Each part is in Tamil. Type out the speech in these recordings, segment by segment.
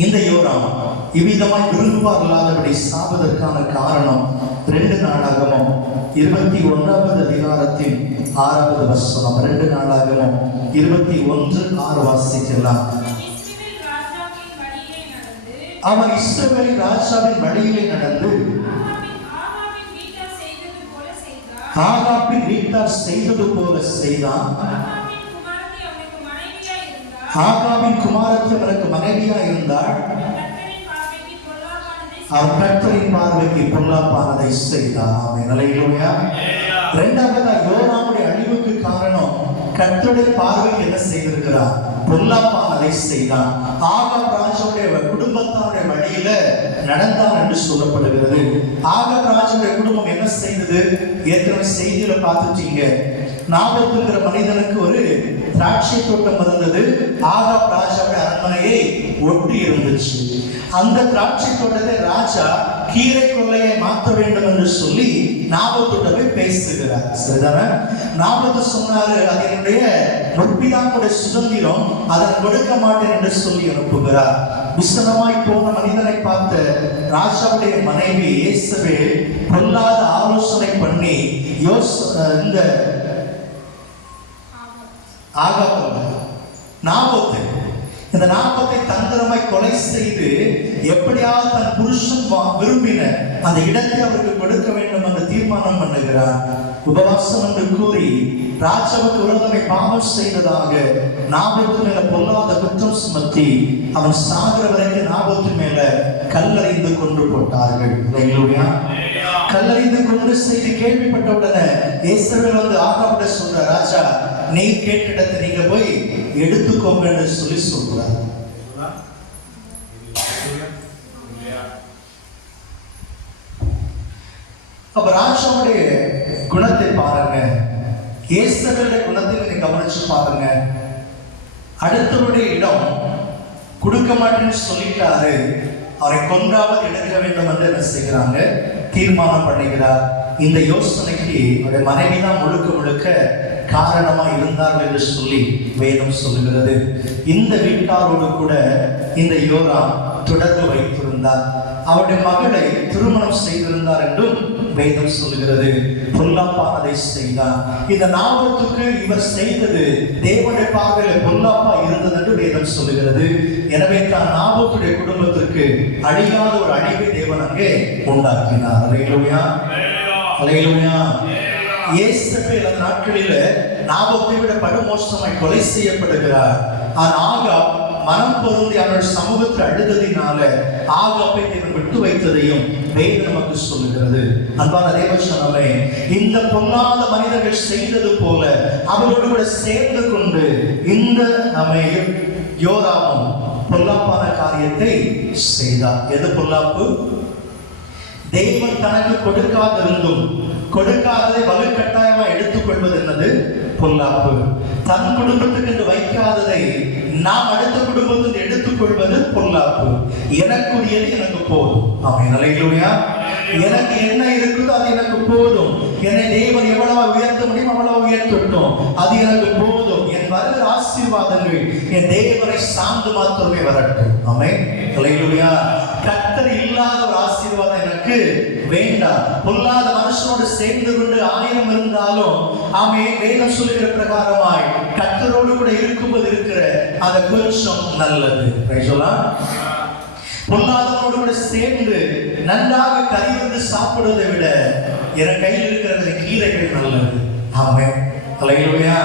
இந்த யோராம் இவ்விதமாய் விரும்புவார் இல்லாதபடி சாவதற்கான காரணம் 2 நாளாகமம் 21வது அதிகாரத்தின் 6வது வசனம். 2 நாளாகமம் 21:6 வாசிக்கலாம். அவன் இஸ்ரவேலின் ராஜாவின் வழியிலே நடந்து ஆகாபின் வீட்டார் செய்தது போல செய்தான். ஆகாபின் குமாரத்தி அவனுக்கு மனைவியா இருந்தாள். அவர் கர்த்தரின் பார்வைக்கு பொல்லாப்பானதை செய்தார். ஆமென். அல்லேலூயா. இரண்டாவதா யோராமுடைய அழிவுக்கு காரணம் கர்த்தருடைய பார்வைக்கு என்ன செய்திருக்கிறார்? பொல்லாப்பானதை செய்தான். ஆகாப் ராஜாவுடைய குடும்பத்தாருடைய வழியில நடந்தான் என்று சொல்லப்படுகிறது. ஆகாப் ராஜாவுடைய குடும்பம் என்ன செய்தது? ஏற்கனவே செய்தியில பார்த்துட்டீங்க. நாபோத்துங்கிற மனிதனுக்கு ஒரு திராட்சை தோட்டம் இருந்தது. ஆகாப் ராஜாவுடைய அரண்மனையை ஒட்டி இருந்துச்சு. அந்த திராட்சை தோட்டத்தை ராஜா கீரை கொள்ளையை மாற்ற வேண்டும் என்று சொல்லி நாபோத்துடன் பேசுகிறார். சரிதானே? நாபோத்து சொன்னாரு, அது என்னுடைய முற்பிதாக்களுடைய சுதந்திரம், அதை கொடுக்க மாட்டேன் என்று சொல்லி அனுப்புகிறார். விசனமாய் போன மனிதனை பார்த்த ராஜாவுடைய மனைவி இயேசபேல் பொல்லாத ஆலோசனை பண்ணி இந்த இந்த நாபத்தை தந்திரமாய் கொலை செய்து எப்படியாவது தன் புருஷன் விரும்பின அந்த இடத்தை அவருக்கு கொடுக்க வேண்டும் என்று தீர்மானம் பண்ணுகிறார். உபவாசம் என்று கூறி ராஜாவுக்கு விரோதமை பாவம் செய்ததாக நாபத்து மேல பொல்லாத குற்றம் சுமத்தி அவன் சாகிற வரைக்கும் நாபத்து மேல கல்லறிந்து கொண்டு போட்டார்கள். கல்லறிந்து கொண்டு செய்து கேள்விப்பட்ட உடனே இஸ்ரவேல் வந்து ஆகாபிட சொல்ற, ராஜா நீ கேட்ட இடத்தை நீங்க போய் எடுத்துக்கோங்க என்று சொல்லி சொல்றார். அப்ப ராஜாவுடைய குணத்தை பாருங்க, இயேசுடைய குணத்தை நீங்க கவனிச்சு பாருங்க. அடுத்தவருடைய இடம் கொடுக்க மாட்டேன்னு சொல்லிட்டாரு, அவரை கொன்றாவது எடுக்க வேண்டும் என்று என்ன செய்கிறாங்க? தீர்மானம் பண்ணுகிறார். இந்த யோசனைக்கு அவருடைய மனைவி தான் முழுக்க முழுக்க காரணமா இருந்தார்கள் என்று சொல்லி வேதம் சொல்லுகிறது. இந்த வீட்டாரோடு கூட இந்த யோராம் தொடர்பு வைத்திருந்தார். அவருடைய மகளை திருமணம் செய்திருந்தார் என்றும் வேதம் சொல்லுகிறது. பொல்லாப்பானதை செய்தார். இந்த நாபோத்துக்கு இவர் செய்தது தேவனுடைய பார்வையில பொல்லாப்பா இருந்தது என்று வேதம் சொல்லுகிறது. எனவே தான் நாபோத்துடைய குடும்பத்திற்கு அழியாத ஒரு அழிவை தேவன் அங்கே உண்டாக்கினார். அல்லேலூயா, அல்லேலூயா. இயேசுபேல் அந்த நாட்களில நாபோத்தை விட படுமோசமாய் கொலை செய்யப்படுகிறார். ஆகாப் மனம் பொருந்தி அவருடைய சமூகத்தில் அழுததினால ஆகாப்பை தேவன் விட்டு வைத்ததையும் வேதம் நமக்கு சொல்லுகிறது. அன்பான தேவசனமே, இந்த பொல்லாத மனிதர்கள் செய்தது போல அவரோடு கூட சேர்ந்து கொண்டு இந்த யோராமும் பொல்லாப்பான காரியத்தை செய்தார். எது பொல்லாப்பு? தேவன் தனக்கு கொடுக்காதிருந்தும் கொடுக்காததை வலுக்கட்டாயமா எடுத்துக்கொள்வது என்னது? பொல்லாப்பு. தன் குடும்பத்துக்கு என்று வைக்காததை நாம் அடுத்த குடும்பத்துக்கு எடுத்துக்கொள்வது பொல்லாப்பு. எனக்குரியது எனக்கு போதும். ஆமென். அல்லேலூயா. எனக்கு என்ன இருக்குதோ அது எனக்கு போதும். என்னை தேவன் எவ்வளவு உயர்த்த முடியும் அவ்வளவு உயர்த்தட்டும், அது எனக்கு போதும். என் வருகிற ஆசீர்வாதங்கள் என் தேவனை சார்ந்து மாத்திரமே வரட்டும். ஆமென். அல்லேலூயா. கர்த்தர் இல்லாத ஒரு ஆசீர்வாதம் எனக்கு வேண்டாம். பொல்லாத மனுஷனோடு சேர்ந்து கொண்டு 1000 இருந்தாலும் ஆமென், வேதம் சொல்லுகிற பிரகாரமாய் கர்த்தரோடு கூட இருக்கும்போது இருக்கிற அந்த கொஞ்சம் நல்லது. பொல்லாதவனோடு கூட சேர்ந்து நன்றாக கறிவிருந்து சாப்பிடுவதை விட என் கையில் இருக்கிற கீரைகள் நல்லது. ஆமென். அல்லேலூயா.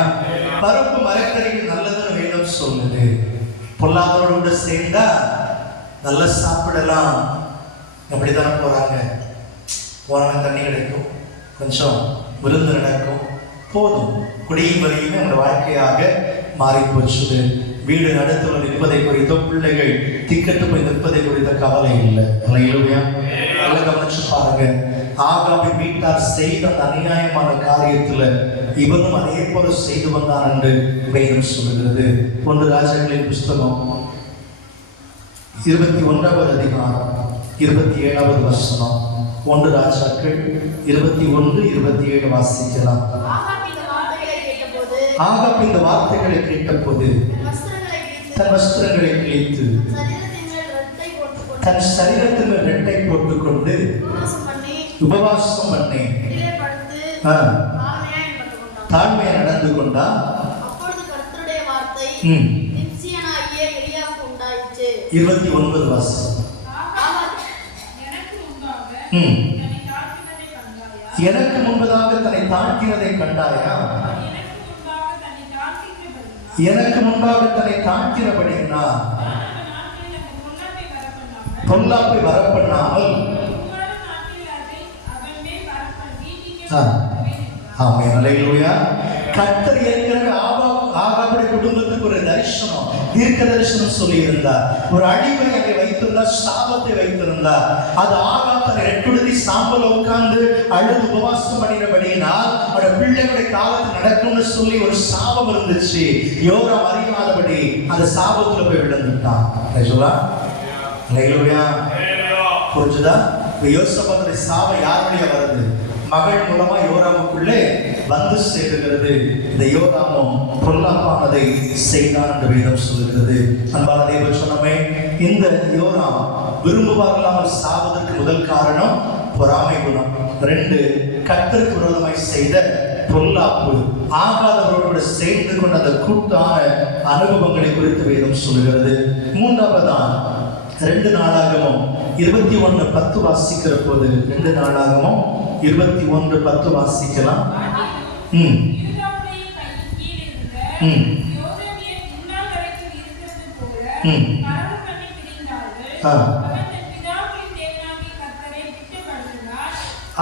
பருப்பு மரக்கறிகள் நல்லதுன்னு வேதம் சொல்லுது. பொல்லாதவனோடு கூட சேர்ந்தா நல்லா சாப்பிடலாம். எப்படித்தானே போறாங்க, போறாங்க, தண்ணி கிடைக்கும், கொஞ்சம் விருந்து நடக்கும், போதும். குடியும் வரையுமே நம்ம வாழ்க்கையாக மாறி போச்சு. வீடு நடத்துவது நிற்பதை குறித்தோ பிள்ளைகள் திக்கட்டு போய் நிற்பதை குறித்த கவலை இல்லை. அல்லேலூயா. நல்லா கவனிச்சு பாருங்க. ஆகாபின் வீட்டார் செய்த அந்த அநியாயமான காரியத்துல இவனும் அதே போல செய்து வந்தான் என்று வேதம் சொல்லுகிறது. 1 ராஜாக்களின் புஸ்தகம் 21வது அதிகாரம் 27வது வசனம். 1 ராஜாக்கள் 21:27 வாசிக்கலாம். ஆகாப் இந்த வார்த்தைகளை கேட்டபோது தன் வஸ்திரங்களை கிழித்து தன் சரீரத்தில் ரெட்டை போட்டுக்கொண்டு உபவாசம் பண்ணி தாழ்மையா நடந்து கொண்டா. அப்பொழுது கர்த்தருடைய வார்த்தை 29 வாசம். எனக்கு முன்பதாக தன்னை தாழ்த்தினதை கண்டாயா? எனக்கு முன்பாக தன்னை தாழ்த்தினபடினா பொல்லாப்பை வரப்பண்ணாமல். ஆமென், அல்லேலூயா. கர்த்தர் ஏற்கனவே ஆகாபுடைய குடும்பத்துக்கு ஒரு தரிசனம், தீர்க்க தரிசனம் சொல்லி இருந்தார். ஒரு அழிவை அங்கே வைத்திருந்தார், சாபத்தை வைத்திருந்தார். அது ஆகாப் தன்னை ரெட்டுடுத்தி சாம்பல உட்கார்ந்து அழுது உபவாசம் பண்ணினபடியினால் அவருடைய பிள்ளைகளுடைய காலத்தில் நடக்கும்னு சொல்லி ஒரு சாபம் இருந்துச்சு. யோராம் அறியாதபடி அந்த சாபத்துல போய் விழுந்துட்டான். அல்லேலூயா. புரிஞ்சுதா? யோசபாத்துடைய சாபம் யாருடைய வருது? மகள் மூலமா யோராமுக்குள்ளே வந்து சேருகிறது. இந்த யோராமும் பொல்லாப்பானதை செய்தான் என்று வேதம் சொல்லுகிறது. அன்பான தேவ சொன்னமே, இந்த யோராம் விரும்புவார்களாமல் சாவதற்கு முதல் காரணம் பொறாமை குணம். 2, கர்த்தருக்கு விரோதமாய் செய்த பொல்லாப்பு. ஆகாதவரோடு சேர்ந்து கொண்ட அந்த கூட்டான அனுபவங்களை குறித்து வேதம் சொல்லுகிறது. 3வதான் 2 நாளாகமும் 21:10 வாசிக்கிற போது 2 நாளாகமும் 21:10 வாசிக்கலாம்.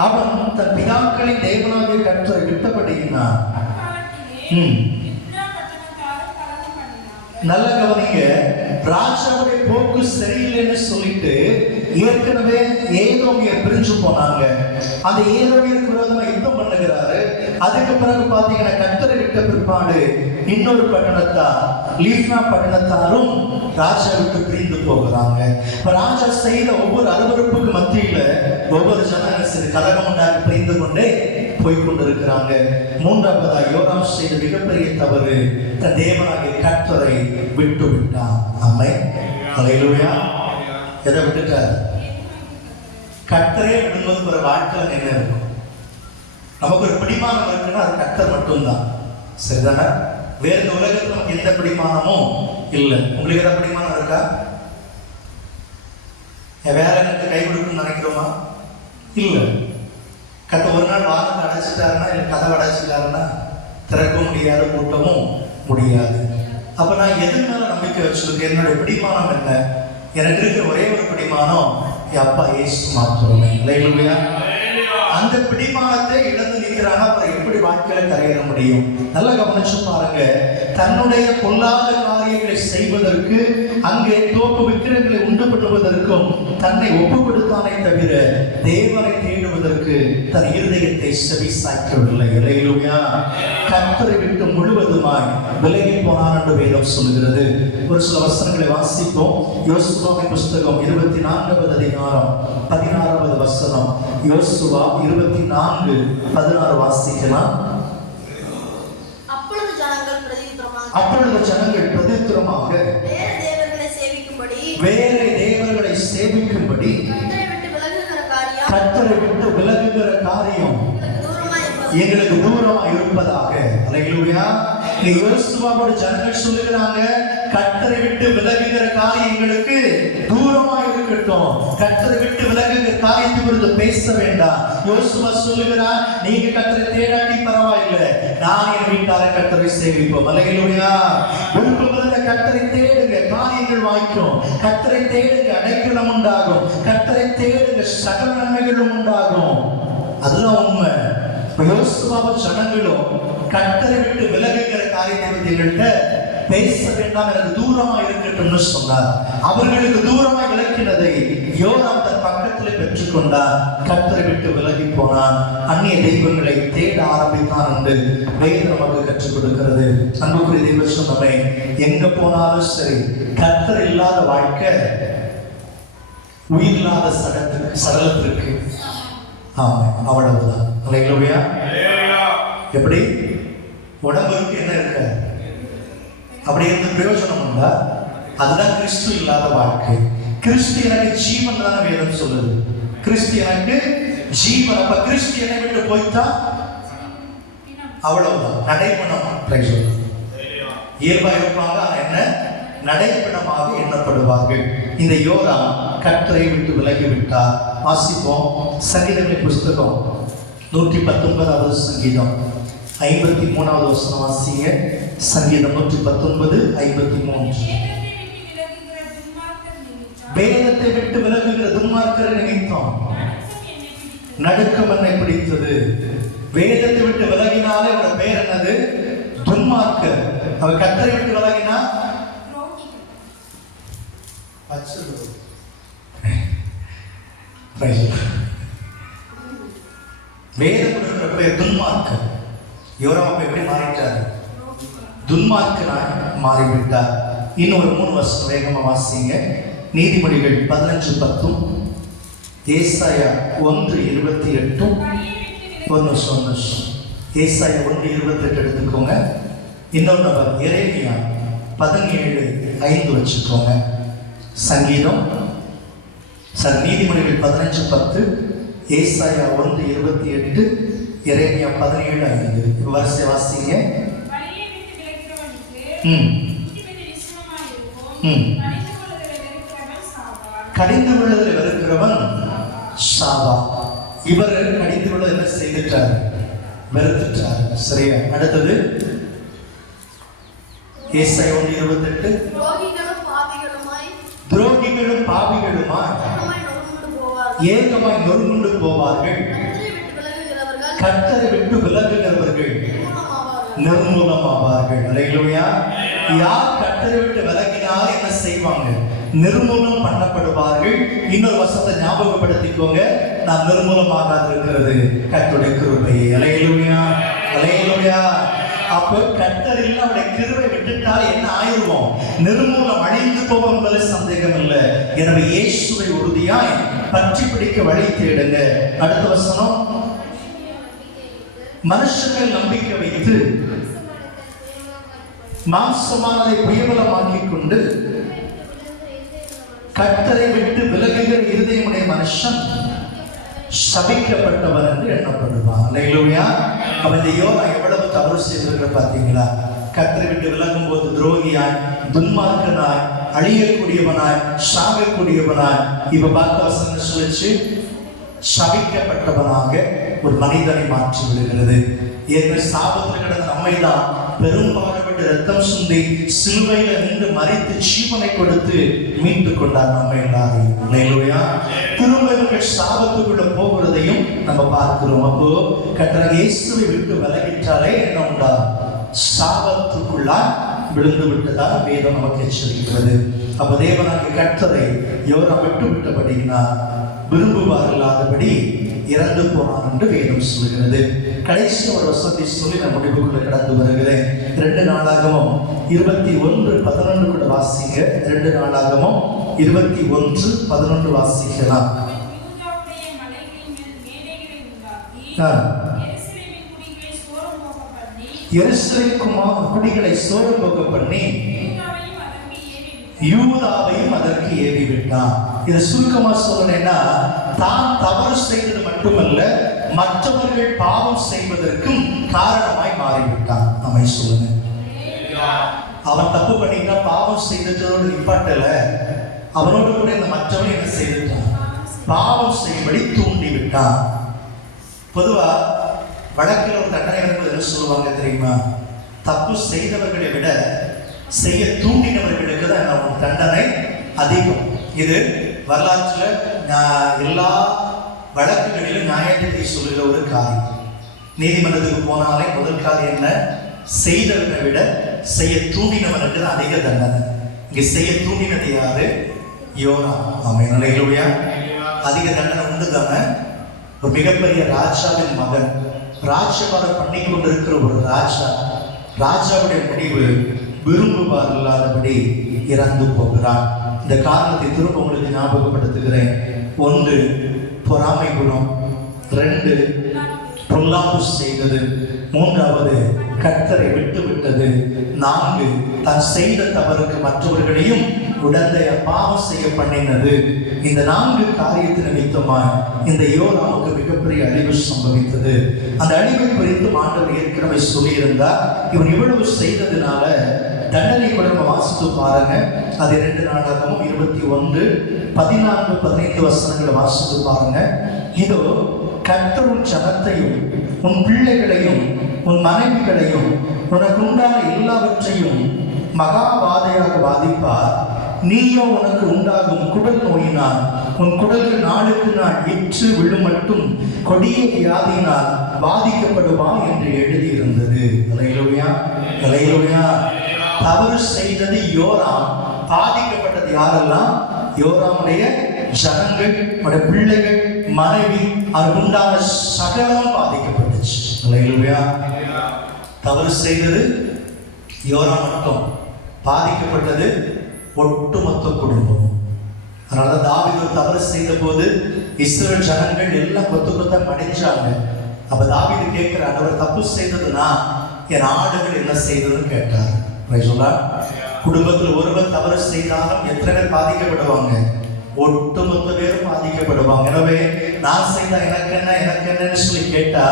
அவன் தன் பிதாக்களின் தேவனாகிய கர்த்தரை விட்டபடியினார். நல்ல கவனிங்க. ராஜாவுடைய போக்கு சரியில்லைன்னு சொல்லிட்டு ஏற்கனவே ஏதோமியர் பிரிஞ்சு போனாங்க. அந்த ஏதோமியருக்கு விரோதமா யுத்தம் பண்ணுகிறாரு. அதுக்கு பிறகு பாத்தீங்கன்னா கர்த்தரை விட்ட பிற்பாடு இன்னொரு பட்டணத்தார், லீஃப்னா பட்டணத்தாரும் ராஜா விட்டு பிரிந்து போகிறாங்க. இப்ப ராஜா செய்த ஒவ்வொரு அலுவலப்புக்கு மத்தியில ஒவ்வொரு ஜனங்கள் சிறு கலகம் உண்டாக பிரிந்து கொண்டே போய்கொண்டிருக்கிறாங்க. 3வதா யோராம் செய்த மிகப்பெரிய தவறு, தன் தேவனாகிய கர்த்தரை விட்டு விட்டார். ஆமென், அல்லேலூயா. எதை விட்டுட்டார்? கர்த்தரே விடும்போது ஒரு வாழ்க்கையில் என்ன இருக்கும்? நமக்கு ஒரு பிடிமானம் இருக்குன்னா அது கர்த்தர் மட்டும்தான். சரிதானே? வேற இந்த உலகத்தில் நமக்கு எந்த பிடிமானமும் இல்லை. உங்களுக்கு எதாவது பிடிமானம் இருக்கா? வேற எனக்கு கை கொடுக்கணும்னு நினைக்கிறோமா? இல்லை. ஒரு நாள் வாரத்தை அடைச்சிட்டாருன்னா, இல்லை கதவை அடைச்சிட்டாருன்னா திறக்க முடியாது, கூட்டமும் முடியாது. அப்ப நான் எது மேல நம்பிக்கை வச்சிருக்கேன்? என்னுடைய பிடிமானம் என்ன? எனக்கு இருக்கிற ஒரே ஒரு பிடிமானம் என் அப்பா இயேசு மாத்திரமே. அல்லேலூயா. அந்த பிடிமானத்தை இழந்து நிற்கிறாங்க. அப்புறம் எப்படி வாழ்க்கையில கரையேற முடியும்? நல்லா கவனிச்சு பாருங்க. தன்னுடைய பொல்லாத காரியங்களை செய்வதற்கு, அங்கே தோப்பு விக்கிரங்களை உண்டு பண்ணுவதற்கும் தன்னை ஒப்பு கொடுத்தானே தவிர தேவனை தேடுவதற்கு தன் இருதயத்தை செவி சாய்க்கவில்லை. அல்லேலூயா. கர்த்தரை விட்டு முழுவதுமாய் விலகி போனான் என்று வேதம் சொல்கிறது. ஒரு சில வசனங்களை வாசிப்போம். யோசுவாவின் புஸ்தகம் 24வது அதிகாரம் 16வது வசனம். யோசுவா 24:16 வாசிக்கலாம். அப்பொழுது ஜனங்கள் பிரதித்திரமாக வேற தேவர்களை சேவிக்கும்படி கர்த்தரை விட்டு விலகுகிற காரியம் எங்களுக்கு தூரமா இருப்பதாக. அல்லேலூயா. யோசுவாவோட ஜனங்கள் சொல்லுகிறாங்க, கர்த்தரை விட்டு விலகுகிற காரியம் எங்களுக்கு தூரமா இருக்கட்டும். கர்த்தரை விட்டு விலகுகிற காரியத்தை குறித்து பேச வேண்டாம். யோசுவா சொல்லுகிறார், நீங்க கர்த்தரை தேடாட்டி பரவாயில்லை, நான் என் வீட்டார கர்த்தரை சேவிப்போம். அல்லேலூயா. விருப்பமிருந்த கர்த்தரை தேடுங்க, காரியங்கள் வாய்க்கும். கர்த்தரை தேடுங்க, அடைக்கலம் உண்டாகும். கர்த்தரை தேடுங்க, சகல நன்மைகளும் உண்டாகும். அதுதான் உண்மை. யோசுவாவும் ஜனங்களும் கர்த்தரை விட்டு விலகுகிற காரியத்தை பற்றி எங்கள்கிட்ட பேச வேண்டாம், எனக்கு தூரமா இருக்கட்டும்னு சொன்னார். அவர்களுக்கு தூரமா விலக்கினதை யோராம் தன் பக்கத்தில் பெற்றுக்கொண்டார். கர்த்தரை விட்டு விலகி போனான். அந்நிய தெய்வங்களை தேட ஆரம்பித்தான் என்று வேதம் நமக்கு கற்றுக் கொடுக்கிறது. அன்புக்குரிய தெய்வ சொன்னமே, எங்க போனாலும் சரி, கர்த்தர் இல்லாத வாழ்க்கை உயிரில்லாத சடலத்திற்கு. ஆமா, அவ்வளவுதான். அல்லேலூயா. எப்படி உடம்புக்கு என்ன இருக்க? அப்படி இருந்த பிரயோஜனம் உண்டா? அதுதான் கிறிஸ்து இல்லாத வாழ்க்கை. கிறிஸ்து எனக்கு ஜீவன் தானே வேதம் சொல்லுது. கிறிஸ்து எனக்கு ஜீவன். அப்ப கிறிஸ்து என்னை விட்டு போய்த்தா அவ்வளவுதான், நடைபணம். இயல்பா இருப்பாங்க, என்ன நடைபணமாக எண்ணப்படுவார்கள். இந்த யோராம் கர்த்தரை விட்டு விலகிவிட்டார். வாசிப்போம் சங்கீதங்களின் புஸ்தகம் 119வது சங்கீதம் 53வது வசனம் வாசிங்க. சங்கீதம் 119 53. வேதத்தை விட்டு விலகுகிற துன்மார்க்கரை நினைத்தோம், நடுக்கம் என்னை பிடித்தது. வேதத்தை விட்டு விலகினாலே அவரோட பேர் என்னது? துன்மார்க்கர். அவர் கர்த்தரை விட்டு விலகினா வேதம் பேர் துன்மார்க்கர். யோராம் எப்படி மாறிட்டார்? துன்மார்க்கனாய் மாறிவிட்டார். இன்னொரு 3 வருஷம் வேகமா வாசிங்க. நீதிமொழிகள் 15:10, ஏசாயா 1:28. ஒரு நிமிஷம். ஏசாயா 1:28 எடுத்துக்கோங்க. இன்னொரு நபர் எரேமியா 17:5 வச்சுக்கோங்க. சங்கீதம் நீதிமொழிகள் 15:10, ஏசாயா 1:28, எரேமியா 17:5. வரிசை வாசிங்க. கடிந்து கொள்வதில் வெறுக்கிறவன் சாபா. இவர் கடிந்து கொள்ள என்ன செய்துட்டார்? வெறுத்துட்டார். சரியா? அடுத்தது ஏசாயா 1:28, துரோகிகளும் பாவிகளுமாய் ஏகமாய் நொறுங்குண்டு போவார்கள். கர்த்தரை விட்டு விலகுகிறவர்கள் நிர்மூலமாவார்கள். அல்லேலூயா. யார் கர்த்தரை விட்டு விலகினால் என்ன செய்வாங்க? நிர்மூலம் பண்ணப்படுவார்கள். இன்னொரு வசனத்தை ஞாபகப்படுத்திக்கோங்க, நான் நிர்மூலமாகாது இருக்கிறது கர்த்தருடைய கிருபை. அல்லேலூயா, அல்லேலூயா. அப்போ கர்த்தரில் அவருடைய கிருபை விட்டுட்டால் என்ன ஆயிருவோம்? நிர்மூலம், அழிந்து போவோம் என்பதில் சந்தேகம் இல்லை. எனவே இயேசுவை உறுதியாய் பற்றி பிடிக்க வழி தேடுங்க. அடுத்த வசனம், மனுஷர்கள் நம்பிக்கை வைத்து மாம்சமானதை புயபலமாக்கிக் கொண்டு கர்த்தரை விட்டு விலகுகிற இருதயமுடைய மனுஷன் சபிக்கப்பட்டவர் என்று எண்ணப்படுவான். அல்லேலூயா. அப்ப இந்த யோரா எவ்வளவு தவறு செய்திருக்கிற பார்த்தீங்களா? கர்த்தரை விட்டு விலகும் போது துரோகியாய், துன்மார்க்கனாய், அழியக்கூடியவனாய், சாகக்கூடியவனாய். இப்ப பார்த்த வசனம் சொல்லிச்சு, சபிக்கப்பட்டவனாக ஒரு மனிதனை மாற்றி விடுகிறது. ஏற்கனவே சாபத்தில் கிடந்த நம்மைதான் பெரும்பாடுபட்டு ரத்தம் சுந்தி சிலுவையில நின்று மறித்து ஜீவனை கொடுத்து மீட்டு கொண்டார் நம்ம எல்லாரையும். அல்லேலூயா. திரும்ப இவர்கள் சாபத்துக்குள்ள போகிறதையும் நம்ம பார்க்கிறோம். அப்போ கர்த்தர் இயேசுவை விட்டு விலகிட்டாலே என்ன உண்டா? சாபத்துக்குள்ளா விழுந்து விட்டதா வேதம் நமக்கு எச்சரிக்கிறது. அப்ப தேவனாகிய கர்த்தரை யோரா விட்டு விட்டபடினா விரும்புவார்களாதபடி இறந்து போனான் என்று வேதம் சொல்கிறது. கடைசி ஒரு வசனத்தை சொல்லி நான் முடிவுக்குள்ள கடந்து வருகிறேன். 2 நாளாகமம் 21:11 கூட வாசிங்க. 2 நாளாகமம் 21:11 வாசிக்கலாம். எருசலேம் குடிகளை சோரம் போக பண்ணி யூதாவையும் அதற்கு ஏவி விட்டான். இதை சுருக்கமா சொல்லணும்னா, தான் தவறு செய்தது மட்டுமல்ல, மற்றவர்கள் பாவம் செய்வதற்கும் காரணமாய் மாறிவிட்டான். நம்மை சொல்லுங்க. அவன் தப்பு பண்ணிட்டா பாவம் செய்ததோடு நிப்பாட்டல, அவனோடு கூட இந்த மற்றவன் என்ன செய்துட்டான்? பாவம் செய்யும்படி தூண்டி விட்டான். பொதுவா வழக்கில் ஒரு தண்டனை என்பது என்ன சொல்லுவாங்க தெரியுமா? தப்பு செய்தவர்களை விட செய்ய தூண்டினவர்களுக்கு தான் தண்டனை அதிகம். இது வரலாற்றில் எல்லா வழக்குகளிலும் நியாயத்தை சொல்லுகிற ஒரு காரியம். நீதிமன்றத்துக்கு போனாலே முதல் காரியம் என்ன? செய்தவனை விட செய்ய தூண்டினவனுக்கு தான் அதிக தண்டனை. இங்க செய்ய தூண்டினது யாரு? யோனா. ஆமென். அல்லேலூயா. அதிக தண்டனை உண்டு தானே. ஒரு மிகப்பெரிய ராஜாவின் மகன், ராஜ்யபாரம் பண்ணி கொண்டிருக்கிற ஒரு ராஜாவுடைய முடிவு விரும்புவார்களாதபடி இறந்து போகிறான். இந்த காரணத்தை திரும்ப உங்களுக்கு ஞாபகப்படுத்துகிறேன். 1 பொறாமை குணம், 2 பொல்லாப்பு செய்தது, 3வது கர்த்தரை விட்டு விட்டது, 4 தான் செய்த தவறுக்கு மற்றவர்களையும் உடந்தைய பாவம் செய்ய பண்ணினது. இந்த 4 காரியத்து நிமித்தமாய் இந்த யோராமுக்கு மிகப்பெரிய அழிவு சம்பவித்தது. அந்த அழிவை குறித்து ஆண்டவர் ஏற்கனவே சொல்லியிருந்தார். இவன் இவ்வளவு செய்ததுனால தண்டனை கூட வாசித்து பாருங்க. அது 2 நாளாகவும் 21, 14, 15 வசனங்களை வாசித்து பாருங்க. இதோ கர்த்தர் உன் ஜனத்தையும் உன் பிள்ளைகளையும் உன் மனைவிகளையும் உனக்கு உண்டான எல்லாவற்றையும் மகாவாதையாக பாதிப்பார். நீயோ உனக்கு உண்டாகும் குடல் நோயினால் உன் குடல்கள் நாளுக்கு நாள் இற்று விழும் மட்டும் கொடிய வியாதியினால் பாதிக்கப்படுவான் என்று எழுதியிருந்தது. அல்லேலூயா, அல்லேலூயா. தவறு செய்தது யோராம். பாதிக்கப்பட்டது யாரெல்லாம்? யோராமுடைய ஜனங்கள், அவருடைய பிள்ளைகள், மனைவி, அது உண்டான சகலம் பாதிக்கப்பட்டுச்சு. அல்லேலூயா. தவறு செய்தது யோராம் மட்டும், பாதிக்கப்பட்டது ஒட்டுமொத்த குடும்பம். அதனால தாவீது தவறு செய்த போது இஸ்ரவேல் ஜனங்கள் எல்லாம் கொத்த மடிச்சாங்க. அப்ப தாவீது கேட்கிறார், அவர் தப்பு செய்ததுன்னா என் ஆடுகள் என்ன செய்ததுன்னு கேட்டார். குடும்பத்தில் ஒருவர் தவறு செய்தாலும் எத்தனை பேர் பாதிக்கப்படுவாங்க? ஒட்டுமொத்த பேரும் பாதிக்கப்படுவாங்க. எனவே நான் செய்த எனக்கு என்னன்னு சொல்லி கேட்டா,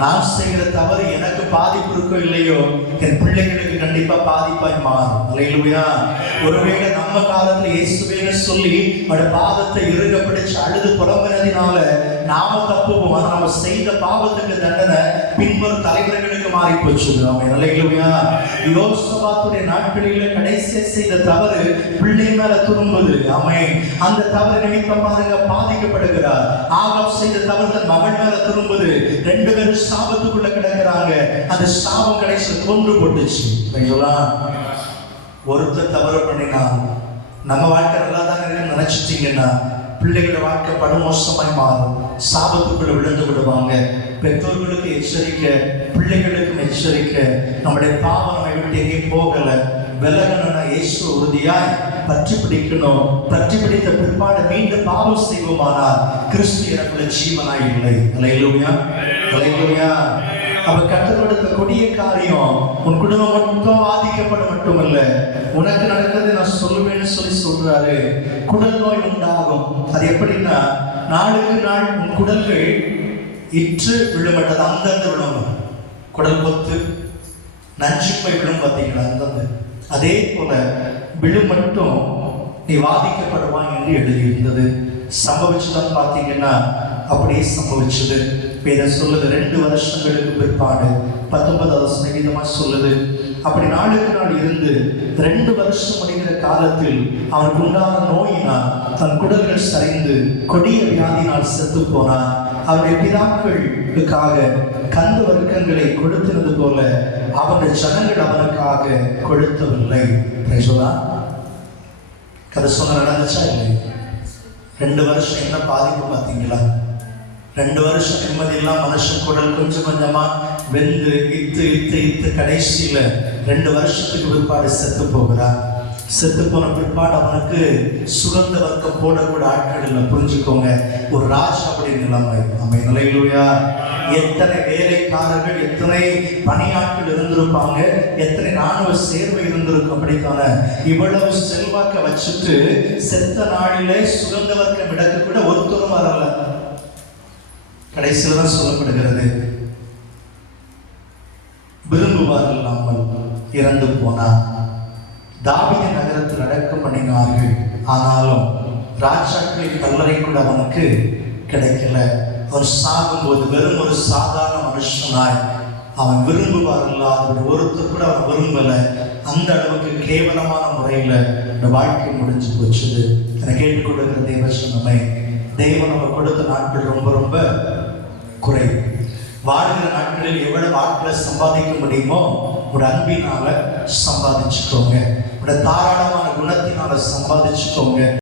நான் செய்கிற தவறு எனக்கு பாதிப்பு இருக்கோ இல்லையோ, என் பிள்ளைகளுக்கு கண்டிப்பா பாதிப்பாய் மாறும். அல்லேலூயா. ஒருவேளை நம்ம காலத்துல இயேசுவேன்னு சொல்லி அவருடைய பாதத்தை இறுக பிடிச்சு அழுது புலம்பினதினால நாம தப்புவோம். ஆனா நம்ம செய்த பாவத்துக்கு தண்டனை பின்வரும் தலைவர்களுக்கு மாறி போச்சு. அல்லேலூயா. யோசபாத்துடைய நாட்களில கடைசியா செய்த தவறு பிள்ளை மேல திரும்புது. ஆமென். அந்த தவறு நிமித்தம் பாருங்க பாதிக்கப்படுகிறார். ஆகாப் செய்த தவறு தன் மகள் மேல திரும்புது. 2 பேரும் சாபத்துக்குள்ள கிடக்கிறாங்க. அந்த சாபம் கடைசியில் கொன்று போட்டுச்சு. ஒருத்தர் தவறு பண்ணினா நம்ம வாழ்க்கை நல்லா தான் இருக்குன்னு நினைச்சிட்டீங்கன்னா பிள்ளைகளோட வாழ்க்கை படுமோசமாய் மாறும். சாபத்துக்குள்ள விழுந்து விடுவாங்க. பெற்றோர்களுக்கு எச்சரிக்கை, பிள்ளைகளுக்கும் எச்சரிக்கை. நம்முடைய பாவம் நம்மை விட்டு எங்கேயும் போகல. விலகணும்னா இயேசு உறுதியாய் பற்றி பிடிக்கணும். பற்றி பிடித்த பிற்பாடு மீண்டும் பாவம் செய்வோமானால் கிறிஸ்து எனக்குள்ள ஜீவனாய் இல்லை. அல்லேலூயா, அல்லேலூயா. அப்ப கர்த்தர் கொடுத்த கொடிய காரியம் உன் குடும்பம் மட்டும் பாதிக்கப்பட மட்டுமல்ல, உனக்கு நடக்கிறது நான் சொல்லுவேன்னு சொல்லி சொல்றாரு. குடல் நோய் உண்டாகும். அது எப்படின்னா, நாளுக்கு நாள் உன் குடல்கள் இற்று விழுமட்டது அந்தந்த விழும். குடல் பொத்து நஞ்சுப்பை விழும் பார்த்தீங்களா, அந்தந்த. அதே போல விழும் மட்டும் நீ பாதிக்கப்படுவான் என்று எழுதியிருந்தது. சம்பவிச்சுதான் பார்த்தீங்கன்னா அப்படியே சம்பவிச்சது. வேதம் சொல்லுது 2 வருஷங்களுக்கு பிற்பாடு 19வது சங்கீதமா சொல்லுது. அப்படி நாளுக்கு நாள் இருந்து 2 வருஷம் முடிகிற காலத்தில் அவனுக்கு உண்டான நோயினால் தன் குடல்கள் சரிந்து கொடிய வியாதினால் செத்து போனான். அவருடைய பிதாக்களுக்காக கந்து வர்க்கங்களை கொடுத்திருந்தது போல அவனுடைய ஜனங்கள் அவனுக்காக கொடுத்தவில்லை. கதை சொன்ன நடந்துச்சா இல்லை? 2 வருஷம் என்ன பாதிப்பு பார்த்தீங்களா? 2 வருஷம் நிம்மதியெல்லாம் மனுஷன் குடல் கொஞ்சம் கொஞ்சமா வெந்து இத்து கடைசியில 2 வருஷத்துக்கு பிற்பாடு செத்து போகிறான். செத்து போன பிற்பாடு அவனுக்கு சுகந்த வர்க்கம் போடக்கூட ஆட்கள் இல்லை. புரிஞ்சுக்கோங்க, ஒரு ராஜாவுடைய நிலைமை. நம்ம நிலையிலூயா. எத்தனை வேலைக்காரர்கள், எத்தனை பணியாட்கள் இருந்திருப்பாங்க, எத்தனை ராணுவ சேர்வை இருந்திருக்கும். அப்படித்தான இவ்வளவு செல்வாக்க வச்சுட்டு செத்த நாளிலே சுகந்த வர்க்கம் விடக்க கூட ஒருத்தரும் வரல. கடைசியில தான் சொல்லப்படுகிறது, விரும்புவார்கள் இல்லாமல் இறந்து போனார். தாவீது நகரத்தில் அடக்கம் பண்ணினார்கள். ஆனாலும் ராஜாக்களின் கல்லறை கூட அவனுக்கு கிடைக்கல. அவன் சாகும்போது வெறும் ஒரு சாதாரண மனுஷனாய் அவன் விரும்புவார்கள், அவருடைய ஒருத்தர் கூட அவன் விரும்பல. அந்த அளவுக்கு கேவலமான முறையில இந்த வாழ்க்கை முடிஞ்சு போச்சுது. என கேட்டுக்கொண்டிருக்கிற தேவ சொன்னமே, தெய்வம் நம்ம கொடுத்த நாட்கள் ரொம்ப ரொம்ப குறைவு. வாழ்கிற நாட்களில் எவ்வளவு ஆட்களை சம்பாதிக்க முடியுமோ ஒரு அன்பினால சம்பாதிச்சுக்கோங்க. தாராளமான குணத்தினால சம்பாதிச்சுக்கோங்க.